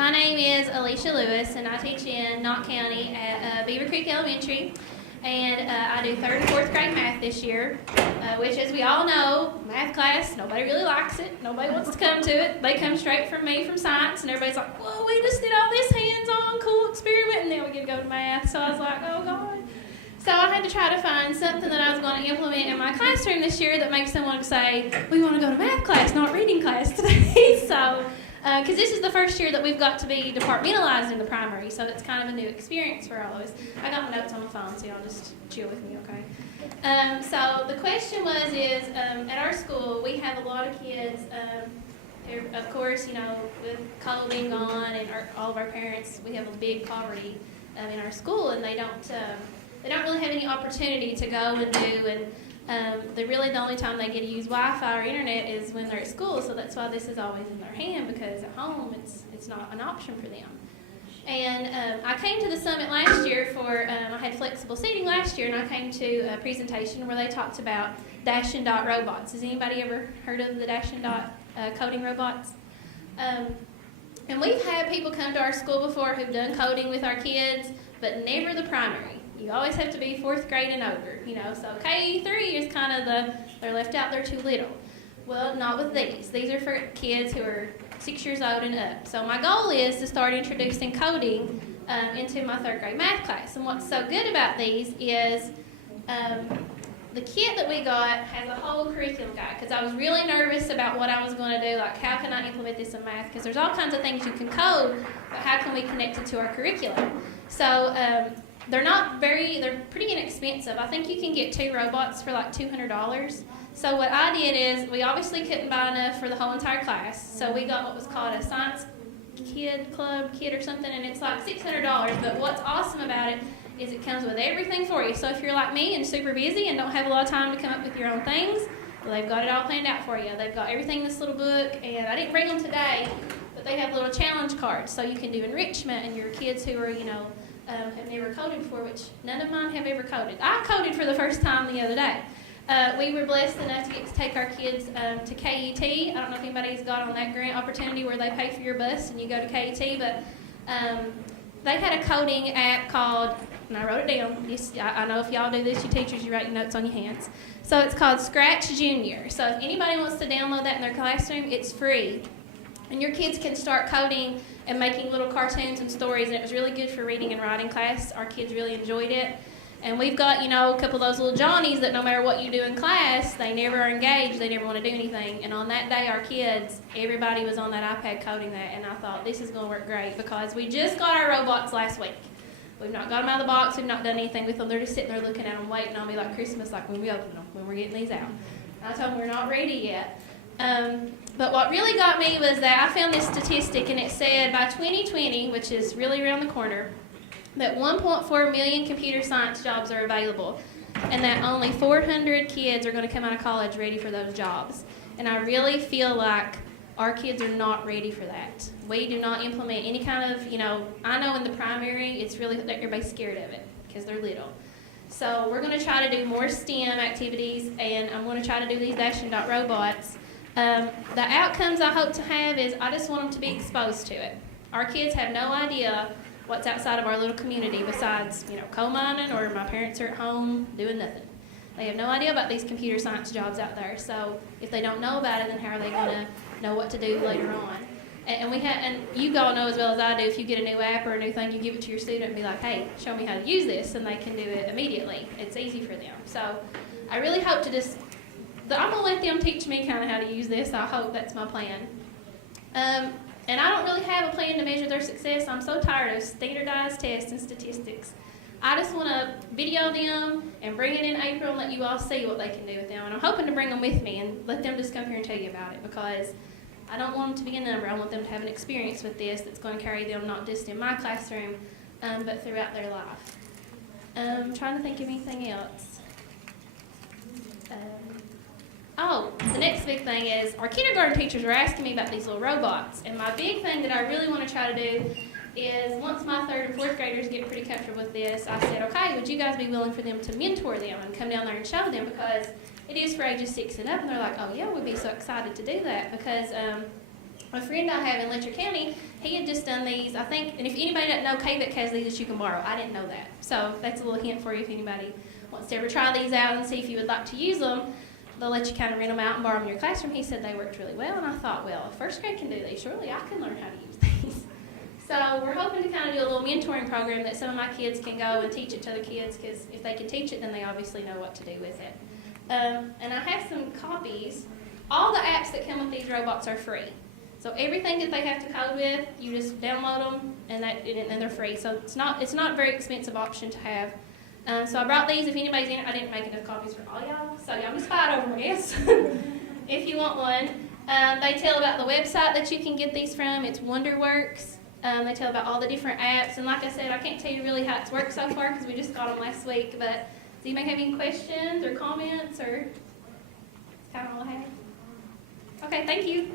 My name is Elisha Lewis, and I teach in Knott County at Beaver Creek Elementary. And I do 3rd and 4th grade math this year, which, as we all know, math class, nobody really likes it. Nobody wants to come to it. They come straight from me from science, and everybody's like, well, we just did all this hands-on cool experiment, and then we get to go to math. So I was like, oh, God. So I had to try to find something that I was going to implement in my classroom this year that makes them want to say, we want to go to math class, not reading class today. So, because this is the first year that we've got to be departmentalized in the primary, so that's kind of a new experience for all of us. I got my notes on my phone, so y'all just chill with me, okay? So the question is at our school, we have a lot of kids, of course, you know, with COVID being gone and all of our parents, we have a big poverty in our school, and they don't really have any opportunity to go and do, and the only time they get to use Wi-Fi or internet is when they're at school, so that's why this is always in their hand, because at home it's not an option for them. And I came to the summit last year I had flexible seating last year, and I came to a presentation where they talked about dash and dot robots. Has anybody ever heard of the dash and dot coding robots? And we've had people come to our school before who've done coding with our kids, but never the primary. You always have to be 4th grade and over, you know, so K3 is kind of they're left out, they're too little. Well, not with these. These are for kids who are 6 years old and up. So my goal is to start introducing coding into my 3rd grade math class. And what's so good about these is the kit that we got has a whole curriculum guide, because I was really nervous about what I was going to do, like how can I implement this in math, because there's all kinds of things you can code, but how can we connect it to our curriculum? So they're pretty inexpensive. I think you can get 2 robots for like $200. So what I did is, we obviously couldn't buy enough for the whole entire class, so we got what was called a science club kit or something, and it's like $600, but what's awesome about it is it comes with everything for you. So if you're like me and super busy and don't have a lot of time to come up with your own things, well, they've got it all planned out for you. They've got everything in this little book, and I didn't bring them today, but they have little challenge cards, so you can do enrichment, and your kids who are, have never coded before, which none of mine have ever coded. I coded for the first time the other day. We were blessed enough to get to take our kids to KET. I don't know if anybody's got on that grant opportunity where they pay for your bus and you go to KET, but they had a coding app called, and I wrote it down. I know if y'all do this, you teachers, you write your notes on your hands. So it's called Scratch Junior. So if anybody wants to download that in their classroom, it's free. And your kids can start coding and making little cartoons and stories, and it was really good for reading and writing class. Our kids really enjoyed it. And we've got, a couple of those little Johnnies that no matter what you do in class, they never are engaged, they never want to do anything. And on that day, our kids, everybody was on that iPad coding that, and I thought, this is going to work great, because we just got our robots last week. We've not got them out of the box, we've not done anything with them. They're just sitting there looking at them, waiting on me like Christmas, like when we open them, when we're getting these out. And I told them we're not ready yet. But what really got me was that I found this statistic, and it said by 2020, which is really around the corner, that 1.4 million computer science jobs are available, and that only 400 kids are going to come out of college ready for those jobs. And I really feel like our kids are not ready for that. We do not implement any kind of, I know in the primary, it's really, everybody's scared of it because they're little. So we're going to try to do more STEM activities, and I'm going to try to do these dash and dot robots. The outcomes I hope to have is I just want them to be exposed to it. Our kids have no idea what's outside of our little community besides, coal mining, or my parents are at home doing nothing. They have no idea about these computer science jobs out there. So if they don't know about it, then how are they going to know what to do later on? And you all know as well as I do, if you get a new app or a new thing, you give it to your student and be like, hey, show me how to use this, and they can do it immediately. It's easy for them. So I really hope to I'm going to let them teach me kind of how to use this. I hope that's my plan. And I don't really have a plan to measure their success. I'm so tired of standardized tests and statistics. I just want to video them and bring it in April and let you all see what they can do with them. And I'm hoping to bring them with me and let them just come here and tell you about it, because I don't want them to be a number. I want them to have an experience with this that's going to carry them not just in my classroom, but throughout their life. I'm trying to think of anything else. The next big thing is our kindergarten teachers were asking me about these little robots. And my big thing that I really want to try to do is, once my 3rd and 4th graders get pretty comfortable with this, I said, okay, would you guys be willing for them to mentor them and come down there and show them? Because it is for ages 6 and up. And they're like, oh, yeah, we'd be so excited to do that. Because A friend I have in Letcher County, he had just done these, I think, and if anybody doesn't know, KVIC has these that you can borrow. I didn't know that. So that's a little hint for you if anybody wants to ever try these out and see if you would like to use them. They'll let you kind of rent them out and borrow them in your classroom. He said they worked really well, and I thought, well, if first grade can do these, surely I can learn how to use these. So we're hoping to kind of do a little mentoring program that some of my kids can go and teach it to other kids, because if they can teach it, then they obviously know what to do with it. And I have some copies. All the apps that come with these robots are free. So everything that they have to code with, you just download them, and they're free. So it's not a very expensive option to have. So I brought these. If anybody's in it, I didn't make enough copies for all y'all, so y'all just fight over them, I guess. If you want one, they tell about the website that you can get these from. It's WonderWorks. They tell about all the different apps, and like I said, I can't tell you really how it's worked so far because we just got them last week. But does anybody have any questions or comments, or that's kind of all I have? Okay, thank you.